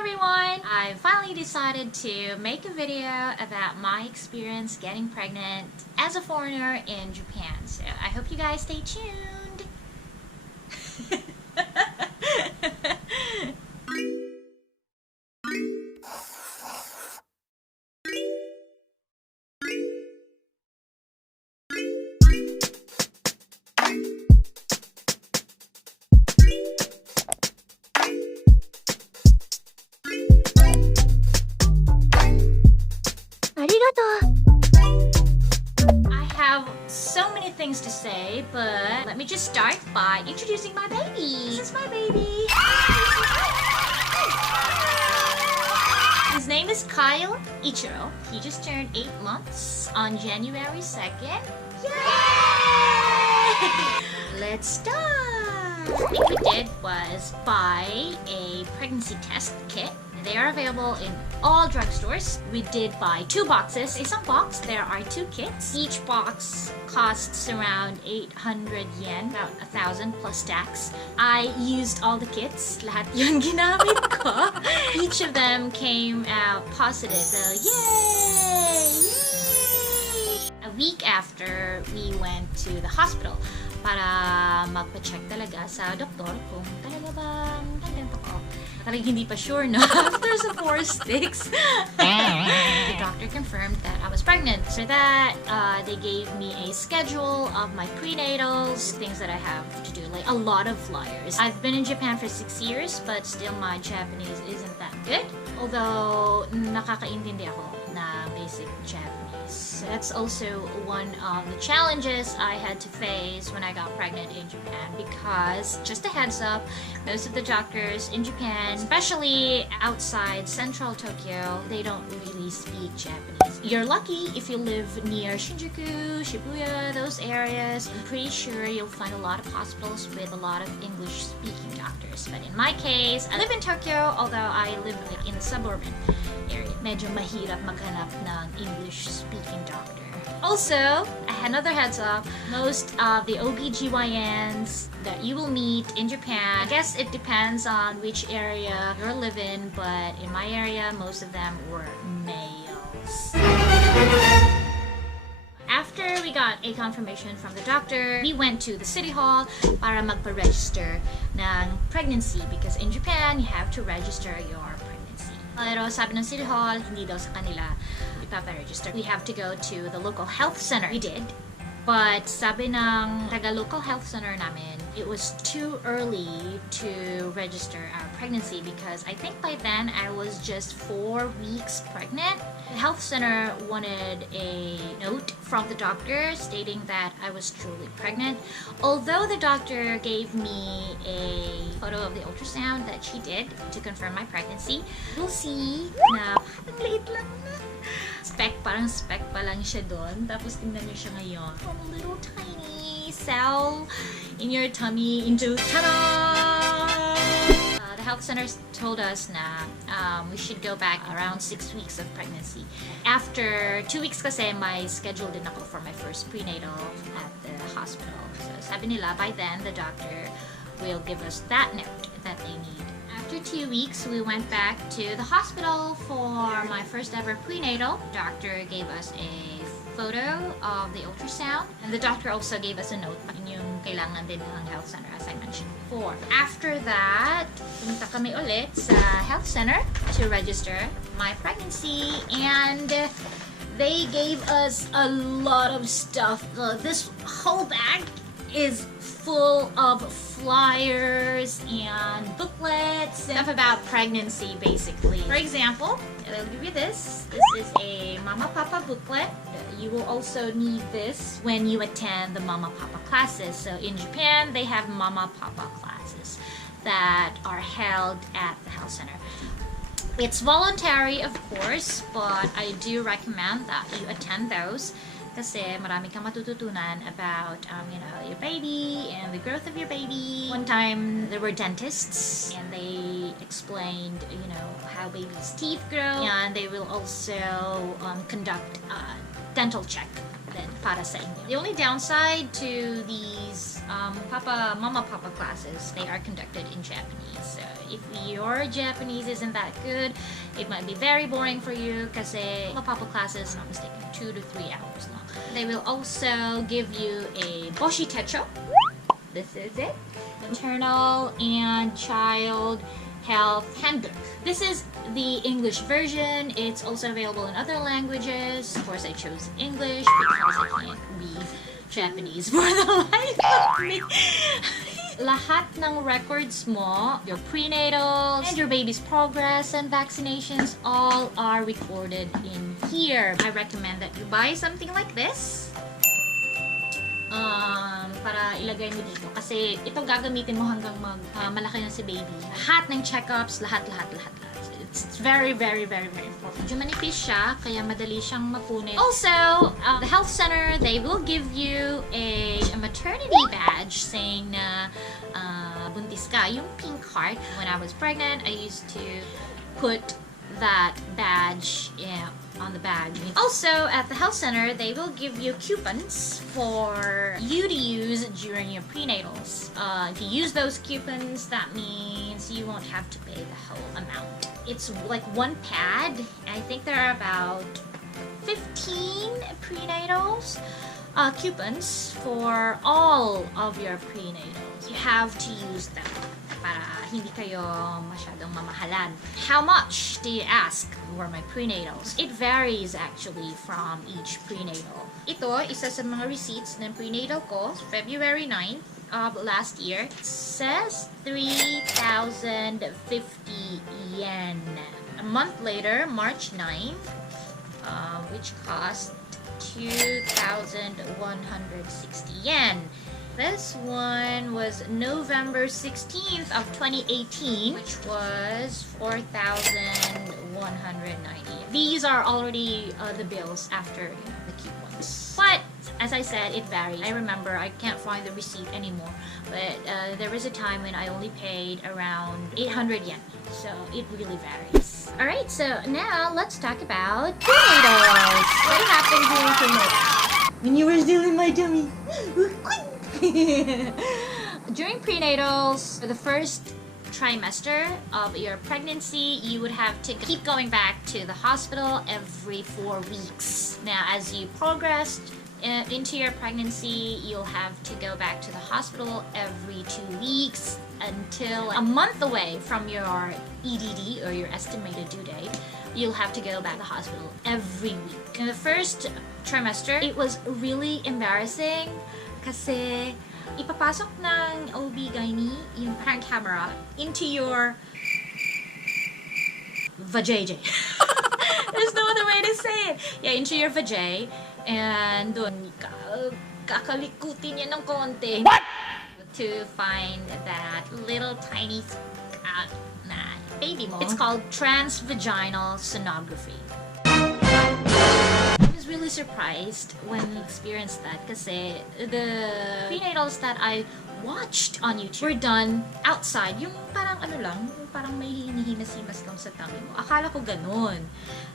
everyone! I finally decided to make a video about my experience getting pregnant as a foreigner in Japan. So I hope you guys stay tuned. I have so many things to say, but let me just start by introducing my baby. This is my baby. His name is Kyle Ichiro. He just turned 8 months on January 2nd. Yay! Let's start! What we did was buy a pregnancy test kit. They are available in all drugstores. We did buy 2 boxes. Isang box, there are 2 kits. Each box costs around 800 yen, about 1,000 plus tax. I used all the kits. Lahat yun ginamit ko. Each of them came out positive. So, yay! Yay! A week after, we went to the hospital para magpa-check talaga sa doktor kung talaga bang ganito ko. Talagang hindi pa sure, no? After sa 4 sticks, the doctor confirmed that I was pregnant. So that, they gave me a schedule of my prenatals, things that I have to do, like a lot of flyers. I've been in Japan for 6 years, but still my Japanese isn't that good. Although, nakakaintindi ako na basic Japanese. That's also one of the challenges I had to face when I got pregnant in Japan because, just a heads up, most of the doctors in Japan, especially outside central Tokyo, they don't really speak Japanese. You're lucky if you live near Shinjuku, Shibuya, those areas. I'm pretty sure you'll find a lot of hospitals with a lot of English-speaking doctors. But in my case, I live in Tokyo, although I live in the suburban area. Medyo mahirap maghanap ng English-speaking doctor. Also, another heads up, most of the OBGYNs that you will meet in Japan, I guess it depends on which area you're living, but in my area, most of them were males. After we got a confirmation from the doctor, we went to the city hall para magpa-register ng pregnancy because in Japan, you have to register your pregnancy. Pero sabi ng city hall, hindi daw sa kanila ipapa-register. We have to go to the local health center. We did. But sabi ng taga-local health center namin, it was too early to register our pregnancy because I think by then I was just 4 weeks pregnant. The health center wanted a note from the doctor stating that I was truly pregnant. Although the doctor gave me a photo of the ultrasound that she did to confirm my pregnancy, you'll see na parang liit lang na. Parang speck pa lang siya doon. Tapos tingnan niyo siya ngayon. From a little tiny cell in your tummy into ta-da! The health centers told us na we should go back around 6 weeks of pregnancy. After 2 weeks kasi, may schedule din ako for my first prenatal at the hospital. So sabi nila, by then, the doctor will give us that note that they need. After 2 weeks, we went back to the hospital for my first ever prenatal. The doctor gave us a photo of the ultrasound, and the doctor also gave us a note. Yun yung kailangan din ng health center, as I mentioned before. After that, pumunta kami ulit sa health center to register my pregnancy, and they gave us a lot of stuff. This whole bag is full of flyers and booklets, stuff about pregnancy basically. For example, I'll give you this. This is a Mama Papa booklet. You will also need this when you attend the Mama Papa classes. So in Japan, they have Mama Papa classes that are held at the health center. It's voluntary, of course, but I do recommend that you attend those. Kasi marami kang matututunan about, your baby and the growth of your baby. One time, there were dentists and they explained, how babies' teeth grow. And they will also conduct a dental check then para sa inyo. The only downside to these Mama Papa classes, they are conducted in Japanese. So if your Japanese isn't that good, it might be very boring for you kasi mapapa classes, not mistaken, 2 to 3 hours long. They will also give you a boshi techo. This is it. Maternal and Child Health Handbook. This is the English version. It's also available in other languages. Of course, I chose English because I can't read Japanese for the life of me. Lahat ng records mo, your prenatals, and your baby's progress and vaccinations, all are recorded in here. I recommend that you buy something like this. Para ilagay mo dito. Kasi ito gagamitin mo hanggang malaki na si baby. Lahat ng checkups, lahat. It's very, very, very, very important. Medyo manipis siya, kaya madali siyang mapunit. Also, the health center, they will give you a maternity badge saying na buntis ka. Yung pink heart. When I was pregnant, I used to put that badge on the bag. Also, at the health center, they will give you coupons for you to use during your prenatals. If you use those coupons, that means you won't have to pay the whole amount. It's like one pad. I think there are about 15 prenatals coupons for all of your prenatals. You have to use them para hindi kayo masyadong mamahalan. How much do you ask for my prenatals? It varies actually from each prenatal. Ito, isa sa mga receipts ng prenatal ko, February 9th of last year. It says 3,050 yen. A month later, March 9th, which cost 2,160 yen. This one was November 16th of 2018, which was 4,190. These are already the bills after the coupons. But as I said, it varies. I remember I can't find the receipt anymore, but there was a time when I only paid around 800 yen. So it really varies. Alright, so now let's talk about prenatals. What happened during prenatals? When you were still in my tummy. During prenatals, for the first trimester of your pregnancy, you would have to keep going back to the hospital every 4 weeks. Now, as you progressed into your pregnancy, you'll have to go back to the hospital every 2 weeks until a month away from your EDD, or your estimated due date. You'll have to go back to the hospital every week. In the first trimester, it was really embarrassing kasi ipapasok ng OB-GYN yung parang camera into your vajayjay. There's no other way to say it. Yeah, into your vajay. And doon kakalikutin niya ng konti. What? To find that little tiny na baby mo. It's called transvaginal sonography. I was really surprised when I experienced that kasi the prenatals that I watched on YouTube were done outside. Yung parang ano lang, yung parang may hinihimas-himas lang sa tummy mo. Akala ko ganun.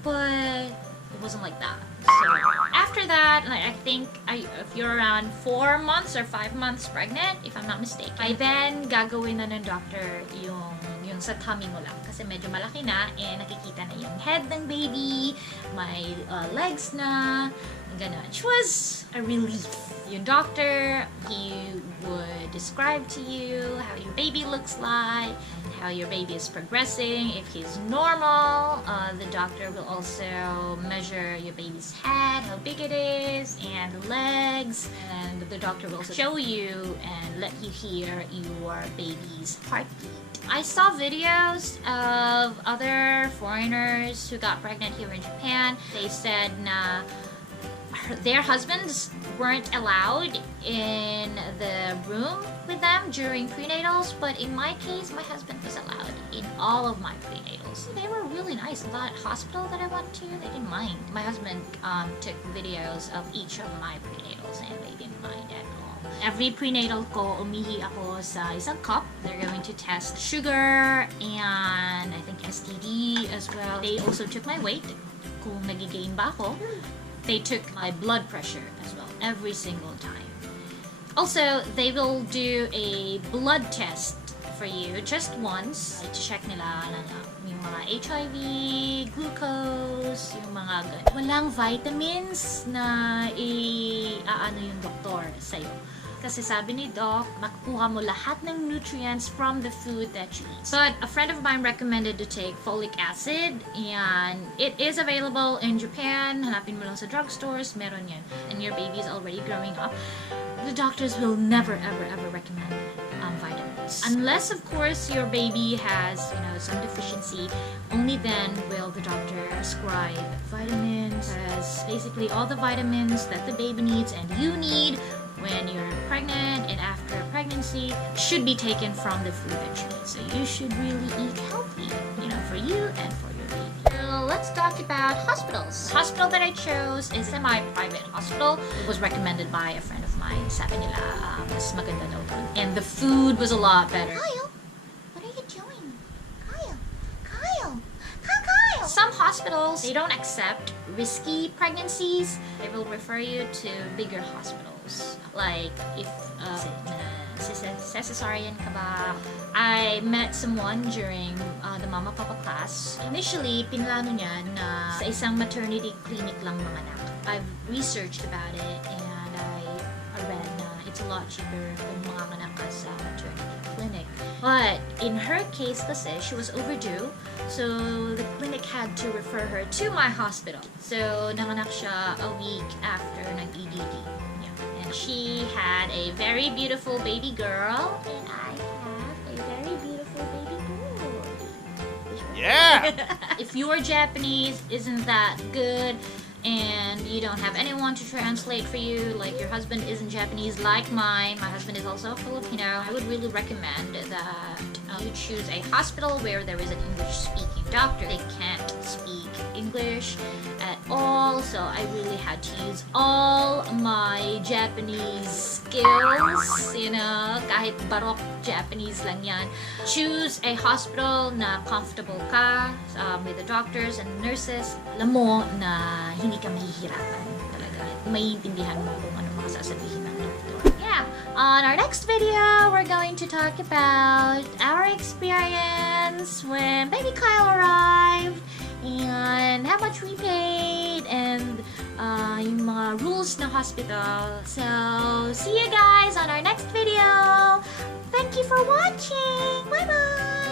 But it wasn't like that. So after that, I think if you're around 4 months or 5 months pregnant, if I'm not mistaken, by then gagawin na ng doctor yung sa tummy mo lang kasi medyo malaki na and nakikita na yung head ng baby, may legs na, ganun. Which was a relief. Yung doctor, he would describe to you how your baby looks like, how your baby is progressing. If he's normal, the doctor will also measure your baby's head, how big it is, and the legs. And the doctor will also show you and let you hear your baby's heartbeat. I saw videos of other foreigners who got pregnant here in Japan. They said na their husbands weren't allowed in the room with them during prenatals, but in my case, my husband was allowed in all of my prenatals. They were really nice. A lot of hospital that I went to, they didn't mind. My husband took videos of each of my prenatals and they didn't mind at all. Every prenatal ko, umihi ako sa isang cup. They're going to test sugar and I think STD as well. They also took my weight, kung nagigain ba ako. They took my blood pressure as well, every single time. Also, they will do a blood test for you just once. I-check nila yung mga HIV, glucose, yung mga ganun. Walang vitamins na i-aano yung doktor sa'yo. Kasi sabi ni Doc, makukuha mo lahat ng nutrients from the food that you eat. But a friend of mine recommended to take folic acid, and it is available in Japan. Hanapin mo lang sa drugstores, meron yan. And your baby is already growing up. The doctors will never, ever recommend vitamins. Unless, of course, your baby has, some deficiency. Only then will the doctor prescribe vitamins. As basically all the vitamins that the baby needs and you need when you're pregnant and after pregnancy should be taken from the food that you eat. So you should really eat healthy, for you and for your baby. So let's talk about hospitals. The hospital that I chose is a semi-private hospital. It was recommended by a friend of mine. Sabi nila, mas maganda daw dun. And the food was a lot better. Kyle, what are you doing? Kyle. Some hospitals, they don't accept risky pregnancies. They will refer you to bigger hospitals. Like if cesarean ka ba? I met someone during the Mama Papa class. Initially, pinlano niya na sa isang maternity clinic lang manganak. I've researched about it and I read na it's a lot cheaper kung manganganak ka sa maternity clinic. But in her case kasi, she was overdue. So the clinic had to refer her to my hospital. So nanganak siya a week after nag-EDD. And she had a very beautiful baby girl, and I have a very beautiful baby boy. Yeah! If your Japanese isn't that good and you don't have anyone to translate for you, like your husband isn't Japanese like mine, my husband is also Filipino, I would really recommend that you choose a hospital where there is an English-speaking doctor. They can't speak English at all, so I really had to use all my Japanese skills, kahit barok Japanese lang yan. Choose a hospital na comfortable ka with the doctors and nurses. Alam mo na hindi ka mahihirapan talaga. Maiintindihan mo kung ano mga sasabihin ng doktor. Yeah, on our next video, we're going to talk about our experience when baby Kyle arrived and how much we paid and yung mga rules ng hospital. So, see you guys on our next video. Thank you for watching. Bye-bye!